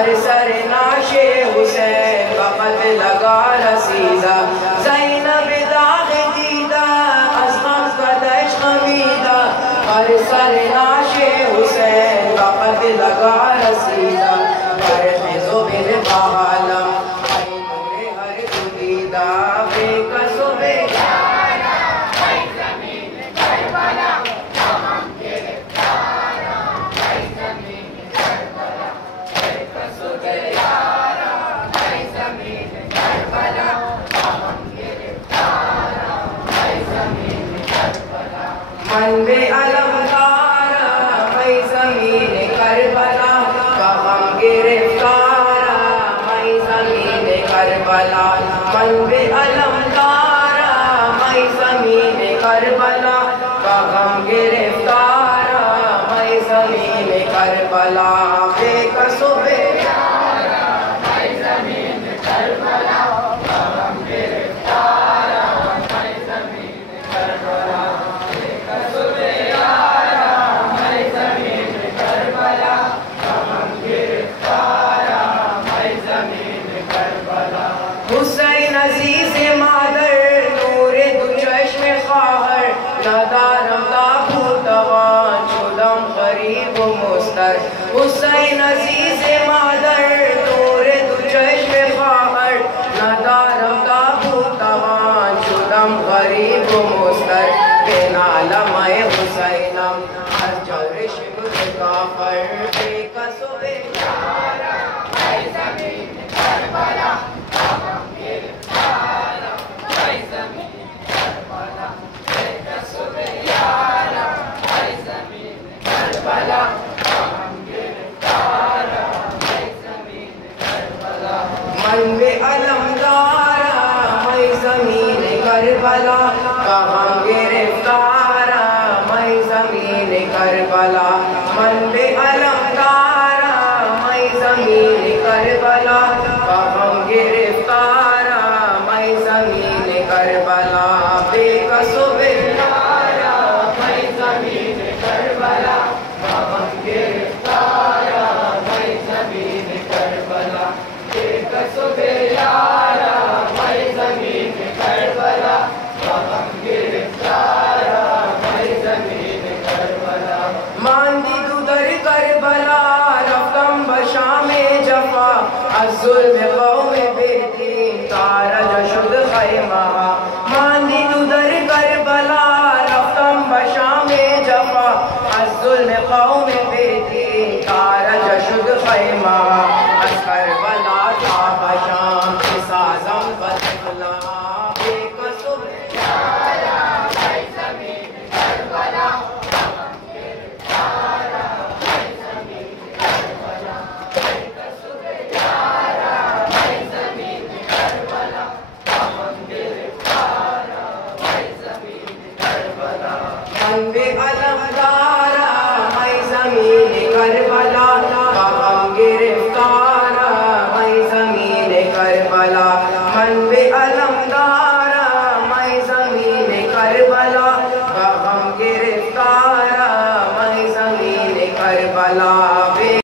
ہر سر ناش حسین وقت لگا رسیدہ زینب داغ دیدہ از غم زدش خمیدہ ہر سر ناش حسین وقت لگا رسیدہ برخیز و بن بعالم ای نور ہر دیدہ بے کس و بے من بے علمدارا میں زمین کربلا کا غم گرفتارا میں زمین کربلا من بے علمدارا میں زمین کربلا کا غم گرفتارا میں زمین کربلا بے کس و بے میں زمین کربلا کا غم گرفتارا میں زمین کربلا حسین عزیز مادر نور دو چشم خواہر ندارم تابوت دوان شدم غریب و مستر حسین عزیز مادر نور دو چشم خواہر ندارم تابوت دوان شدم غریب و مستر بے نالم اے حسینم از جور شبر کافر بے کس و بے چارہ اے زمین کربلا من بے علمدارا میں زمین کربلا کا غم گرفتارا میں زمین کربلا من بے علمدارا میں زمین کربلا کا غم گرفتارا میں زمین کربلا بے کس و بے چارہ میں زمین کربلا کا غم گرفتارا میں زمین کربلا بے کس و بے چارہ میں زمین کربلا کا غم گرفتارا میں زمین کربلا ماندی تو در کربلا رفتم بشام جفا از ظلم قوم بیدین تارج شد خیمہ ماندی تو در کربلا رفتم بشام جفا از ظلم قوم بیدین تارج شد خیمہ از کربلا تا بشام کے سازم بطفلا بے کس و بے چارہ میں زمین کربلا کا غم گرفتارا میں زمین کربلا بے کس و بے چارہ میں زمین کربلا کا غم گرفتارا میں زمین کربلا من بے علمدارا میں زمین کربلا کا غم گرفتارا میں زمین کربلا من بے علمدارا میں زمین کربلا کا غم گرفتارا میں زمین کربلا